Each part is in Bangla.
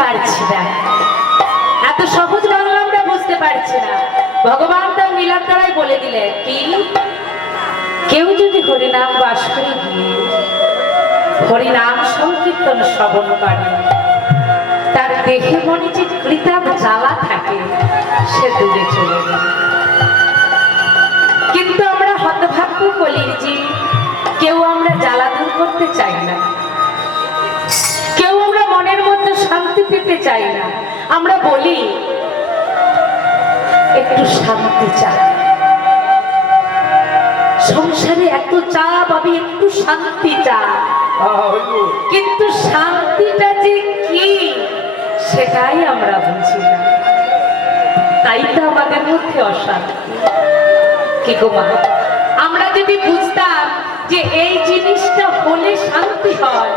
পারছি না, এত সহজ বাংলা আমরা বুঝতে পারছি না। ভগবান তার লীলার দ্বারাই বলে দিলেন কি, কেউ যদি হরিনাম বাস করে গিয়ে হরিনাম সংকীর্তন শ্রবণ করে, তার দেহে মনে যে কৃতাপ জ্বালা থাকে সে দূরে চলে যায়। কিন্তু আমরা হতভাগ্য কলির জীব, কেউ আমরা জ্বালা দূর করতে চাই না, কেউ আমরা মনের মধ্যে শান্তি পেতে চাই না। আমরা বলি একটু শান্তি চাই, সংসারে এত চাপ, আমি একটু শান্তি চাই, কিন্তু শান্তিটা যে কি সেটাই আমরা বুঝি না। তাই তো আমাদের মধ্যে অশান্তি। কি গো মা, আমরা যদি বুঝতাম যে এই জিনিসটা হলে শান্তি হয়,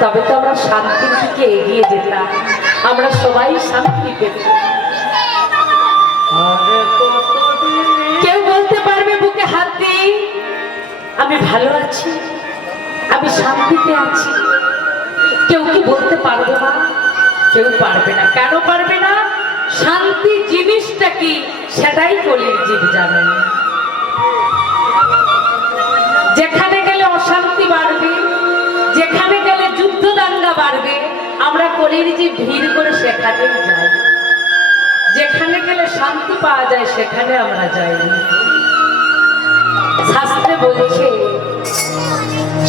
তবে তো আমরা শান্তির দিকে এগিয়ে যেতাম, আমরা সবাই শান্তি পেতাম। কেউ বলতে পারবে বুকে হাত দিয়ে আমি ভালো আছি, আমি শান্তিতে আছি? কেউ কি বলতে পারবে না? কেউ পারবে না। কেন পারবে না? শান্তি জিনিসটা কি সেটাই কলির জীব জানেন। যেখানে গেলে অশান্তি বাড়বে, যেখানে গেলে যুদ্ধ দাঙ্গা বাড়বে, আমরা কলির জীব ভিড় করে সেখানেই যাই। যেখানে গেলে শান্তি পাওয়া যায় সেখানে আমরা যাই। শাস্ত্রে বলছে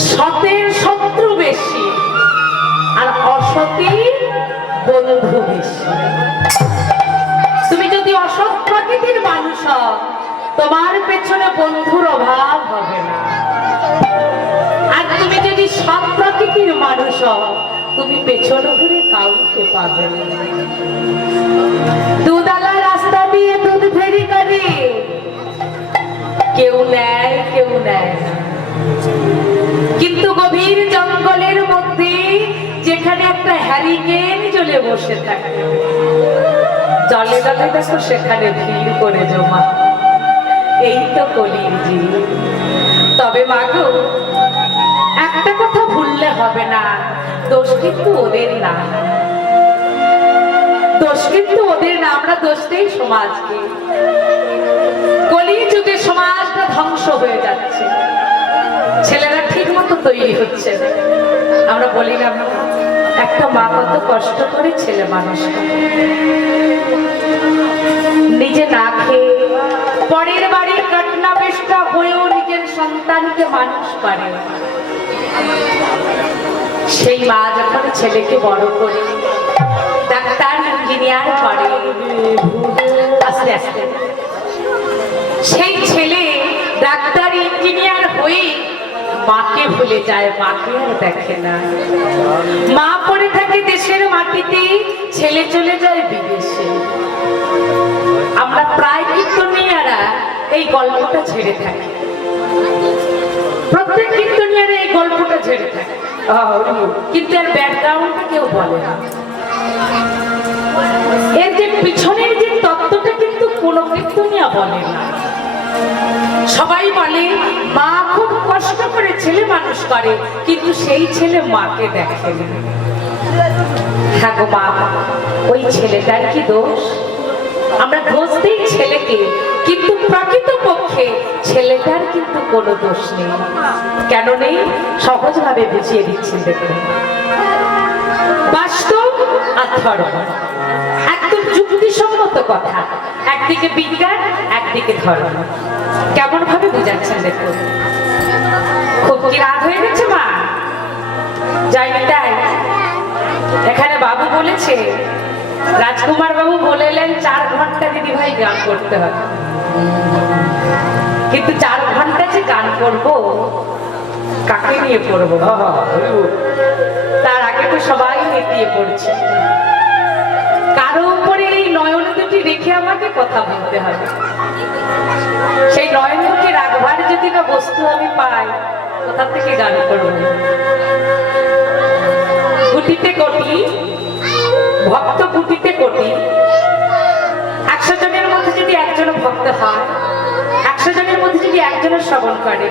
সতের শত্রু বেশি আর অসতী বন্ধু বেশি। তুমি যদি অসৎ প্রকৃতির মানুষ হও, তোমার পেছনে বন্ধুর অভাব হবে না। আর তুমি যদি সৎ প্রকৃতির মানুষ হও, তুমি পেছনে ঘুরে কাউকে পাবে না। দুধালা রাস্তা দিয়ে দুধ ফেরি করে কেউ নেয় কেউ নেয় না, কিন্তু গভীর জঙ্গলের মধ্যে যেখানে একটা হ্যারিকেন জ্বলে বসে থাকে, জলে জলে দেখো সেখানে ভিড় করে জমা। এই তো কলির জীব। তবে মাগো, একটা কথা ভুললে হবে না, দোষ কিন্তু ওদের না, দোষ কিন্তু ওদের না, আমরা দোষ দেই সমাজকে। কলির যুগে সমাজটা ধ্বংস হয়ে যাচ্ছে, ছেলেরা ঠিক মতো তৈরি হচ্ছে। আমরা বলি না, একটা মা কত কষ্ট করে ছেলে মানুষ করে, নিজে না খেয়ে পরের বাড়ির কাটনা পেশটা হয়েও নিজের সন্তানকে মানুষ করে। সেই মা যখন ছেলেকে বড় করে ডাক্তার ইঞ্জিনিয়ার করে, আস্তে আস্তে সেই ছেলে ডাক্তার ইঞ্জিনিয়ার হয়ে মাকে ভুলে যায়, মাকে আর দেখে না। মা পড়ে থাকে দেশের মাটিতে, ছেলে চলে যায় বিদেশে। আমরা প্রায় কীর্তনিয়ারা এই গল্পটা ছেড়ে থাকি, প্রত্যেক কীর্তনিয়ারা এই গল্পটা ছেড়ে থাকে, কিন্তু এর ব্যাকগ্রাউন্ডটা কেউ বলে না। এর যে পিছনের যে তত্ত্বটা কিন্তু কোনো কীর্তনিয়া বলে না। সবাই বলে মা খুব কষ্ট করে ছেলে মানুষ করে, কিন্তু সেই ছেলে মাকে দেখে না। হ্যাঁ গো মা, ওই ছেলেটার কি দোষ? আমরা দোষ দিই ছেলেকে, কিন্তু প্রকৃতপক্ষে ছেলেটার কিন্তু কোনো দোষ নেই। কেন নেই? সহজভাবে বুঝিয়ে দিচ্ছি দেখুন। বাস্তব আর ধর্ম একদম যুক্তিসম্মত কথা, একদিকে বিজ্ঞান একদিকে ধর্ম। কেমন ভাবে বুঝাচ্ছেন দেখুন। খুব কি রাত হয়ে গেছে মা? যাইনি তাই? এখানে বাবু বলেছে, রাজকুমার বাবু বলেলেন 4 ঘন্টা দিদি ভাই গান করতে হবে, কিন্তু 4 ঘন্টা যে গান করবো কাকে নিয়ে পড়বো? তার আগে তো সবাই নেতিয়ে পড়ছে। কারো উপরে এই নয়ন দুটি রেখে আমাকে কথা বলতে হবে। সেই নয়ন দুটি রাখবার যদি না বস্তু আমি পাই, কোথা থেকে গান করবো? কোটিতে কোটি ভক্ত, কোটিতে কোটি। 100 জনের মধ্যে যদি একজন ভক্ত হয়, 100 জনের মধ্যে যদি একজনের শ্রবণ করে,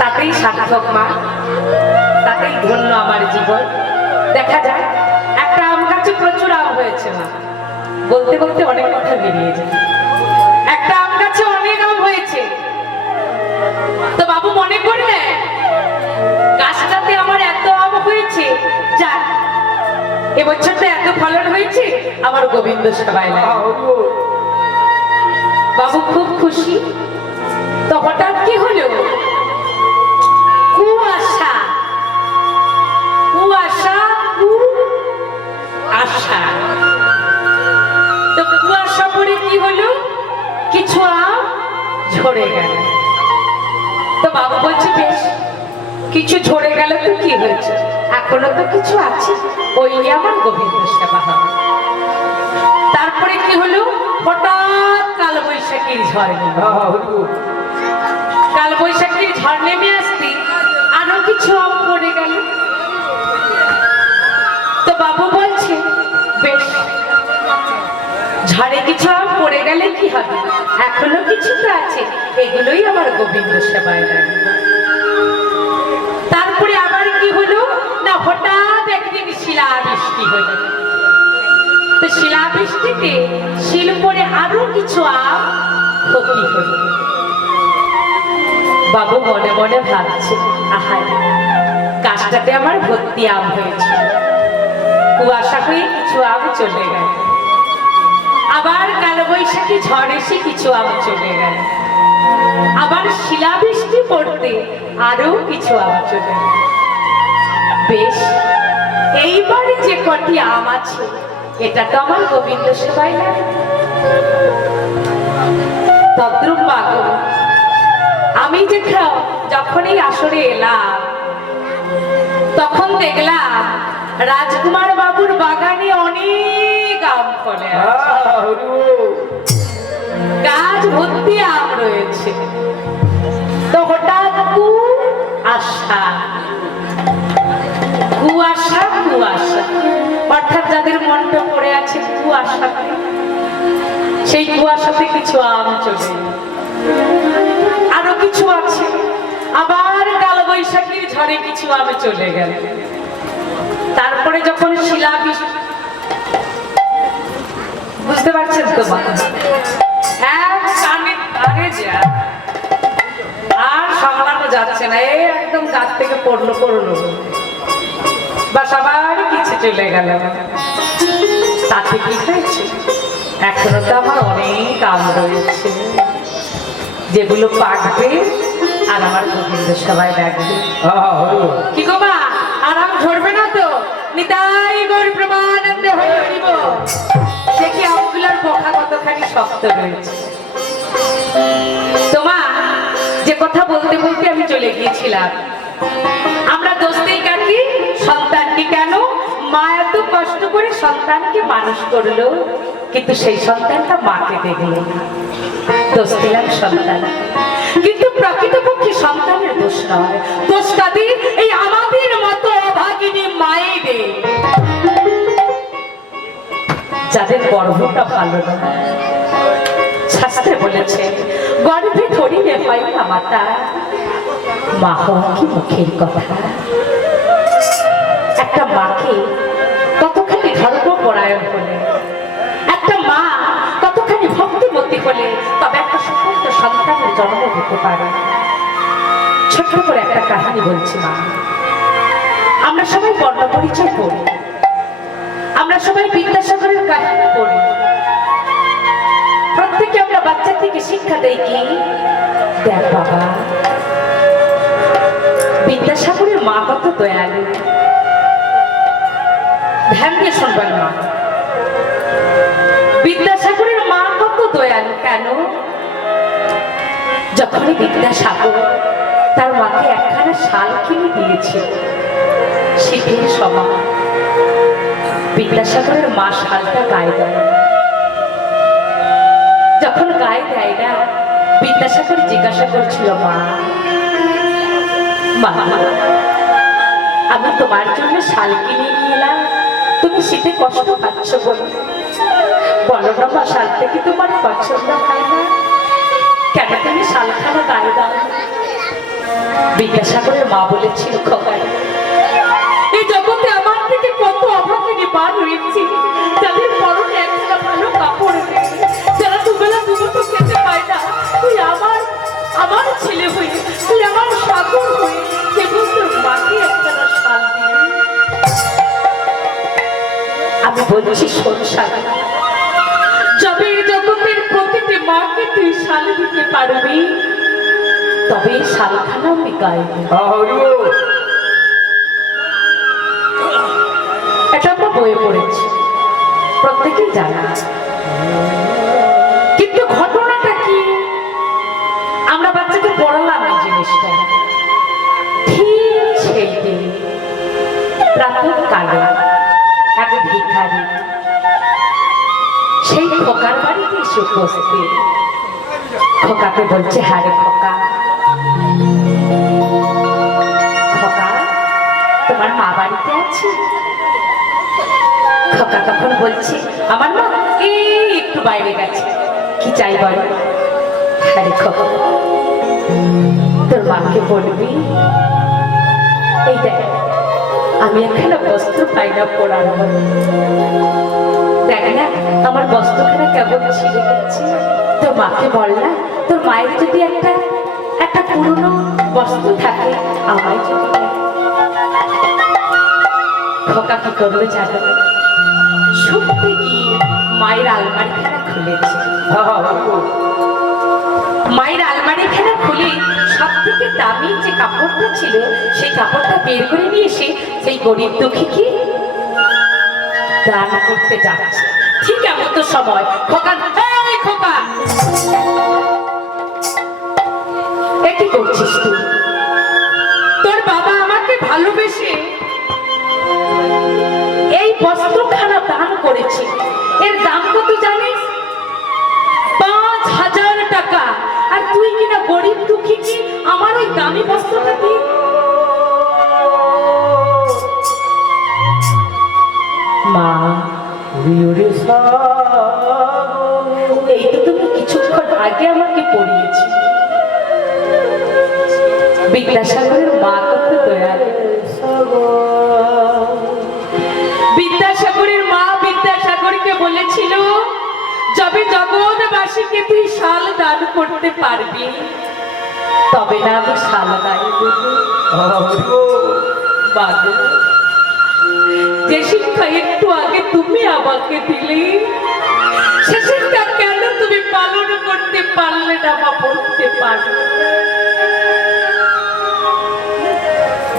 তাতেই সার্থক মা, তাতেই ধন্য আমার জীবন। দেখা যায় একটা আম গাছে প্রচুর আম হয়েছে না, বলতে বলতে অনেক কথা বেরিয়ে যায়। একটা আম গাছে অনেক আম হয়েছে, তো বাবু মনে করলে গাছটাতে আমার এত আম হয়েছে, যাক এবছর তো এত ফলন হয়েছে, আমার গোবিন্দ সেবায় লাগে। বাবু খুব খুশি। তো হঠাৎ কি হলো, কুয়াশা কুয়াশা কুয়াশা, তো কুয়াশা পরে কি হলো, কিছু আম ঝরে গেল। তো বাবু বলছে বেশ, কিছু ঝরে গেল তো কি হয়েছে, এখনো তো কিছু আছে, ওই আমার গোবিন্দ সেবা হবে। তারপরে কি হলো, হঠাৎ কালবৈশাখীর ঝড় নেমে, কালবৈশাখীর ঝড় নেমে আসতে আরো কিছু আম পড়ে গেল। তো বাবু বলছে বেশ, ঝড়ে কিছু আম পড়ে গেলে কি হবে, এখনো কিছু তো আছে, এগুলোই আমার গোবিন্দ সেবায় লাগে। তারপরে আবার কি হলো না, হঠাৎ একদিন শিলাবৃষ্টি হলো। তো শিলাবৃষ্টিতে শিল পরে আরো কিছু আম ক্ষতি হলো। বাবু মনে মনে ভাবছে, আহার গাছটাতে আমার ভর্তি আম হয়েছে, কুয়াশা হয়ে কিছু আম চলে গেল, আবার কালবৈশাখী ঝড় এসে কিছু আম চলে গেল, আবার শিলাবৃষ্টি পড়তে আরো কিছু আম চলে গেল। বেশ, এইবারে যে কটি আম আছে, এটা তো আমার গোবিন্দ সেবায় লাগে। তদ্রূপ মাগো, আমি যে যখনই আসরে এলাম, তখন দেখলাম রাজকুমার বাবুর বাগানে অনেক আম ফলে আছে, গাছ ভর্তি আম রয়েছে। তো হঠাৎ কুয়াশা কুয়াশা কুয়াশা, অর্থাৎ যাদের মনটা পড়ে আছে কুয়াশাতে, সেই কুয়াশাতে কিছু আম চলে, আরো কিছু আছে, আবার কালবৈশাখীর ঝড়ে কিছু আম চলে গেল। তারপরে যখন শিলাবৃষ্টি, বুঝতে পারছেন তো আর সামলানো যাচ্ছে না, একদম গাছ থেকে পড়লো পড়লো, বা সবার কিছু চলে গেল। তাতে কি হয়েছে, এখনো তো আমার অনেক আম রয়েছে, যেগুলো পাকবে আর আমার গোবিন্দ সবাই ডাকবে। কি গো মা, আরাম ঝরবে না তো? নিতাই গৌর প্রমানন্দে হয়ে দিব। দেখি আমগুলোর পোকা কতখানি শক্ত রয়েছে। তোমা যে কথা বলতে বলতে আমি চলে গিয়েছিলাম, আমরা দোস্তেই কাটি সন্তানকে, কেন মা এত কষ্ট করে সন্তানকে মানুষ করলো, কিন্তু সেই সন্তানটা মাকে দেখলো না, দোষ দিলাম সন্তান। কিন্তু প্রকৃতপক্ষে সন্তানের দোষ নয়, দোষ কাদের, এই আমাদের মতো অভাগিনী মায়েদের, যাদের গর্ভটা ভালো না। শাস্ত্রে বলেছে গর্ভে ধরিলে হয় না মাতা, মা হওয়া কি মুখের কথা। একটা মাকে কতখানি ধর্মপরায়ণ হলে, একটা মা কতখানি ভক্তিমতী হলে তবে একটা সুন্দর সন্তানের জন্ম হতে পারে। ছোট্ট করে একটা কাহিনী বলছি মা। আমরা সবাই বর্ণ পরিচয় করি, আমরা সবাই বিদ্যাসাগরের কাহিনী পড়ি, প্রত্যেকে আমরা বাচ্চা থেকে শিক্ষা দেই কি, দেখ বাবা বিদ্যাসাগরের মা কত দয়ালু, ধ্যান দিয়ে শুনবেন মা। বিদ্যাসাগরের মা কত দয়ালু, কেন? যখনই বিদ্যাসাগর তার মাকে একখানা শাল কিনে দিয়েছিল, শীতের সময় বিদ্যাসাগরের মা শালটা গায়ে দেয়। যখন গায়ে দেয় না, বিদ্যাসাগর জিজ্ঞাসা করছিল মা, মা আমি তোমার জন্য শাল কিনে নিয়ে এলাম, তুমি শীতে কষ্ট পাচ্ছ বলো, বলো না মা শালটা কি তোমার পছন্দ হয় না, কেন তুমি শালখানা গায়ে দাও? বিদ্যাসাগরের মা বলেছিল, খোকা এই জগতে আমার থেকে বার হয়েছি, যাদের পরনে একটা ভালো কাপড় নেই, যারা দুবেলা দুমুঠো খেতে পায় না, তুই আমার ছেলে হয়ে, তুই আমার সাগর হয়ে কেবল তোর মাকে একটা শাল দিবি। আমি বলছি সংসার, যবে জগতের প্রতিটি মাকে তুই শাল দিতে পারবি, তবে শালখানা আমি গাইব। এটা আমরা বইয়ে পড়েছি, প্রত্যেকেই জানা, কিন্তু ঘটনাটা কি আমরা বাচ্চাকে পড়ালাম এই জিনিসটা। ঠিক সেই দিন প্রাতঃকালে এক ভিখারি সেই খোকার বাড়িতে এসে উপস্থিত। খোকাকে বলছে, হ্যাঁ রে খোকা, খোকা তোমার মা বাড়িতে আছে? খোকা তখন বলছে, আমার মা একটু বাইরে গেছে। কি চাই বল? আরে খোকা, তোর মাকে বলবি এই দেখ আমি এখানে বস্ত্র পাই না পড়ার, দেখ না আমার বস্ত্রখানা কেমন ছিঁড়ে গেছে। তোর মাকে বল না, তোর মায়ের যদি একটা পুরনো বস্ত্র থাকে আমায় যদি। খোকা কি করলো জানো? সত্যি কি মায়ের আলমারিখানা খুলেছে। মায়ের আলমারিখানা খুলে সব থেকে দামি যে কাপড়টা ছিল সেই কাপড়টা বের করে নিয়ে এসে সেই গরিব দুঃখীকে দান করতে যাচ্ছে। ঠিক এমন তো সময় খোকা, খোকা কি করছিস তুই? তোর বাবা আমাকে ভালোবেসে এই বস্ত্রখানা দান করেছে, এর দাম কত জানিস? 5,000 টাকা। আর তুই কিনা গরিব দুঃখী কি আমার ওই দামি বস্ত্রটা দিই? মা এই তো তুমি কিছুক্ষণ আগে আমাকে পড়িয়েছি। বিদ্যাসাগরের মা কত দয়ালু। বিদ্যাসাগরের মা বিদ্যাসাগরকে বলেছিল, যবে জগৎবাসীকে তুই শাল দান করতে পারবি তবে না আমি শাল গাইব। যে শিক্ষা একটু আগে তুমি আমাকে দিলে সে শিক্ষা কেন তুমি পালন করতে পারলে না বা পড়তে পারলে?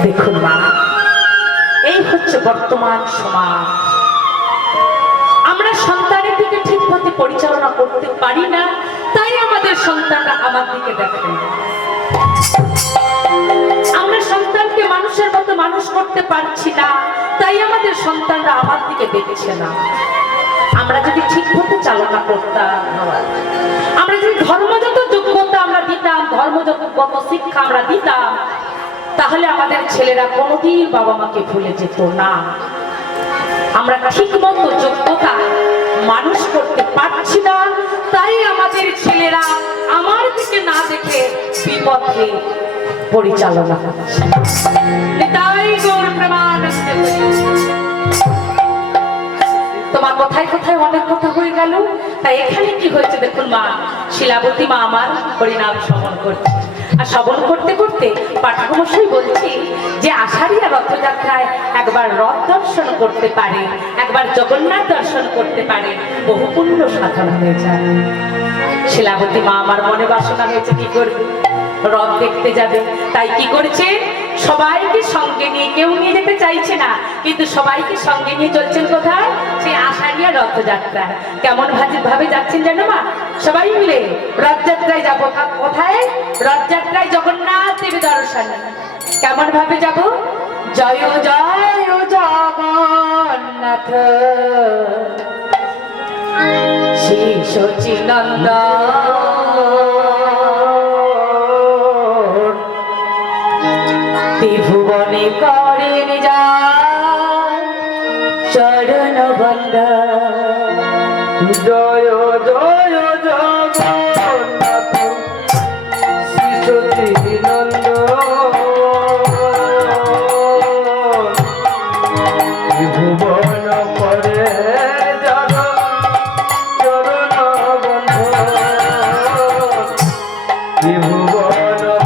দেখুন মা, এই হচ্ছে বর্তমান সমাজ। আমরা সন্তানের দিকে ঠিক মতো পরিচালনা করতে পারি না, তাই আমাদের সন্তানরা আমার দিকে দেখে না। আমরা সন্তানকে মানুষের মতো মানুষ করতে পারছি না, তাই আমাদের সন্তানরা আমার দিকে দেখছে না। আমরা যদি ঠিক মতো চালনা করতাম, আমরা যদি ধর্মগত যোগ্যতা আমরা দিতাম, ধর্মগত শিক্ষা আমরা দিতাম, তাহলে আমাদের ছেলেরা কোনোদিন বাবা মাকে ভুলে যেত না। আমরা ঠিক মতো যোগ্যতা মানুষ করতে পারছি না, তাই আমাদের ছেলেরা আমার দিকে না দেখে বিপথে পরিচালনা করছে। তাই গৌর প্রেমানন্দে তোমার কথায় কথায় অনেক কথা হয়ে গেল, তাই এখানে কি হয়েছে দেখুন মা, শিলাবতী মা আমার হরিনাম শ্রবণ করছে। আর শ্রবণ করতে করতে পাঠকমশাই বলছি যে আষাঢ়িয়া রথযাত্রায় একবার রথ দর্শন করতে পারে, একবার জগন্নাথ দর্শন করতে পারে, বহু পুণ্য সাধন হয়ে যায়। শিলাবতী মা আমার মনে বাসনা হয়েছে কি করবে, রথ দেখতে যাবে। তাই কি করছে, সবাইকে সঙ্গে নিয়ে, কেউ নিয়ে যেতে চাইছে না, কিন্তু সবাইকে সঙ্গে নিয়ে চলছেন কোথায়? সেই আষাঢ়িয়া রথযাত্রায়। কেমন ভাবে যাচ্ছেন জানো মা? সবাই মিলে রথযাত্রায় যাবো। কোথায়? রথযাত্রায় জগন্নাথ দেব দর্শনে। কেমন ভাবে যাব? জয় জয় জগন্নাথ শ্রী সচিনন্দন ত্রিভুবনে করেন যা চরণ বন্দন। জয় জয় জগন্নাথ শ্রী সচিনন্দন ত্রিভুবন ত্রিভুবন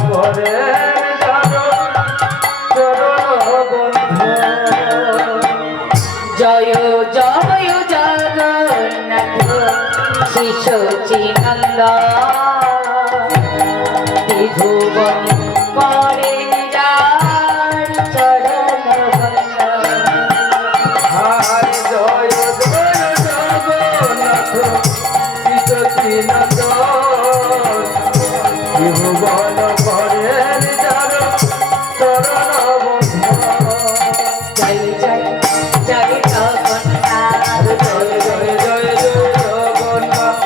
পরে জয় জয় জগন্নাথ শ্রী সচিনন্দ ত্রিভুবন করে যার চরণ হায় জয় জয় জগন্নাথ শ্রীসচিনন্দ ত্রিভুবন পরে চরণ জয় জয় জয় জগন্নাথ জয় জয় জয় জয় জগন্নাথ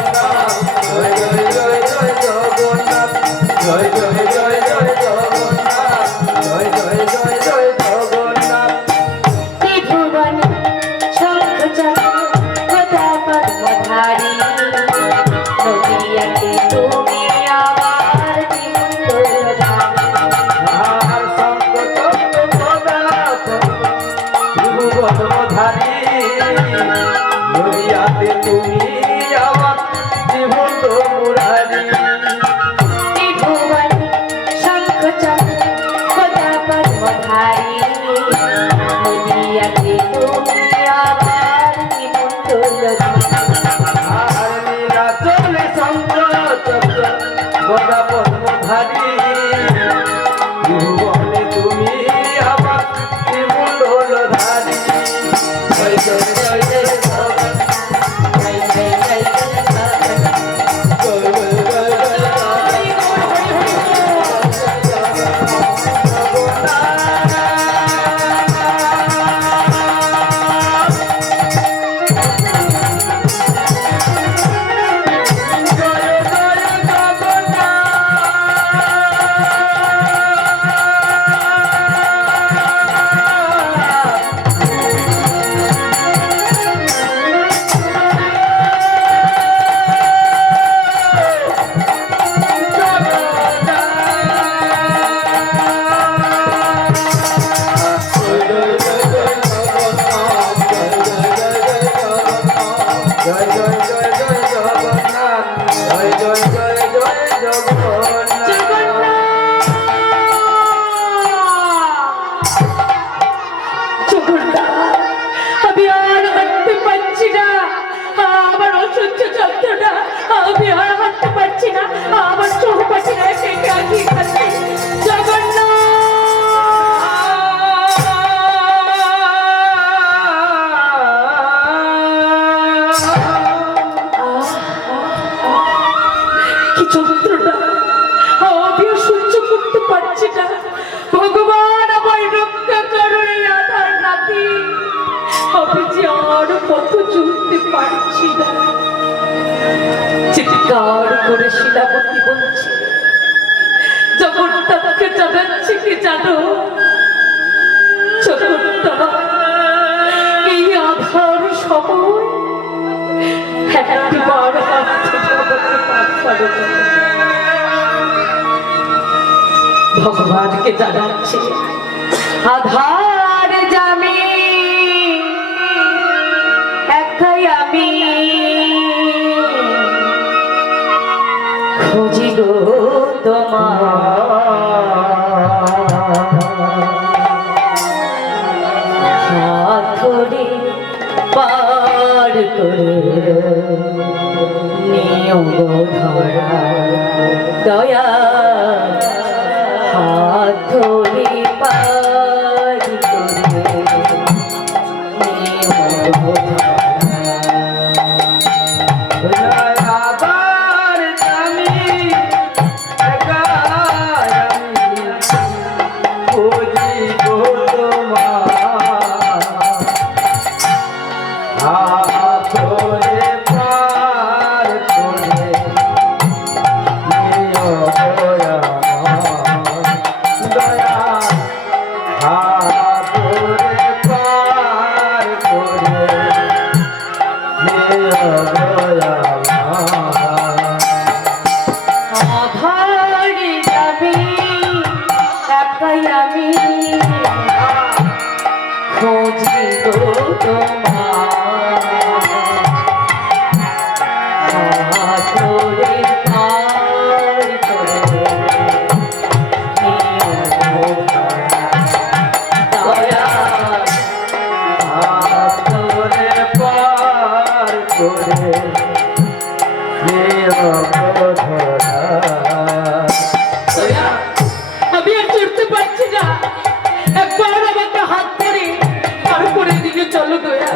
জয় জয় জগন্নাথ জয় জয় জয় জয় জগন্নাথ জয় জয় জয় জয় জগন্নাথ ত্রিভুবন শঙ্খ চক্র গদা পদ্মধারী নদিয়াতে তুমি আমার জীবনধারী আর শঙ্খ চক্র গদা ত্রিভুবনধারী নদিয়াতে তুমি আমার জীবন মুরারি ত্রিভুবন শঙ্খ চক্র গদা পদ্মধারী নদিয়াতে তুমি আমার জীবনধারী আর নীলাচলে শঙ্খ চক্র গদা পদ্মধারী ত্রিভুবনে তুমি আমার ত্রিমণ্ডলধারী জয় জয় জয় জয় জগন্নাথ জয় জয় জয় জগন্নাথ জয় জয় জয় জয় জয় জয় জয় জয় জগন্নাথ জয় জয় জয় জয় জগন্নাথ আমি আর হাঁটতে পারছি না আমার অসহ্য যন্ত্রণা আমি আর হাঁটতে পারছি না আমার চৌপাশে এসে কাঁদিয়ে খাচ্ছে কি যন্ত্রণা আমিও সহ্য করতে পারছি না ভগবান আমায় রক্ষা করো এই আধার রাতে আমি যে আর পথ চলতে পারছি না চিৎকার করে শিলাবতী বলছি জগন্নাথকে জানাচ্ছি কি জানো জগন্নাথ এই আধার সময় একবার হাত থেকে আমাকে পাঠানো যাবে। ভগবানকে জানাচ্ছি আধার জামি একাই আমি খুঁজি গো তোমার হাত ধরে পার করে নিয়ম ধরা দয়া হাত ধরে পার করে নিয়ম ধরা আবার আমি একা আমি খুঁজি গো তোমার আমি আর চড়তে পারছি না, একবার আমাকে হাত ধরে আর করে দিকে চলো দয়া।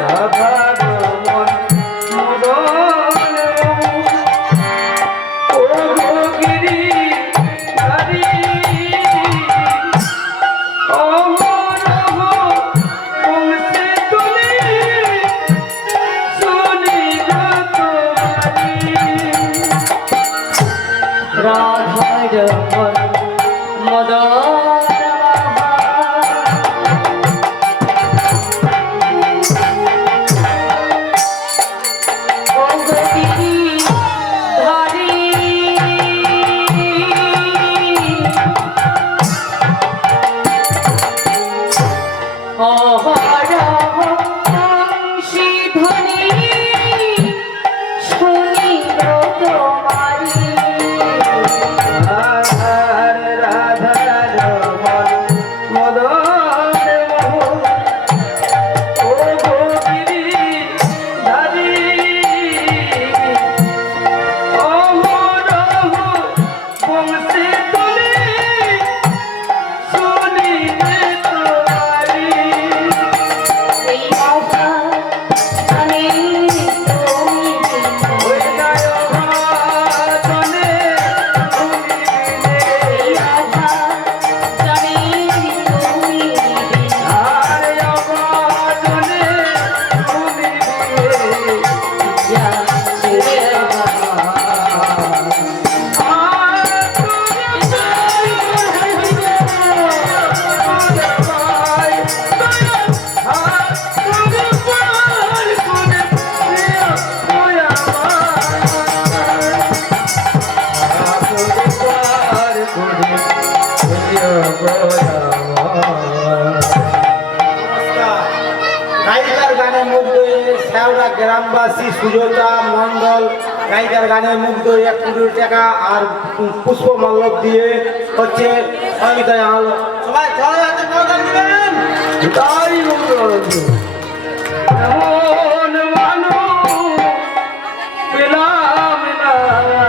গ্রামবাসী সুজতা মন্ডল গায়িকার গানে মুগ্ধ 1 কোটি টাকা আর পুষ্প মল্লব দিয়ে হচ্ছে সহযোগিতায় সবাই চলে যাচ্ছে দিবেন।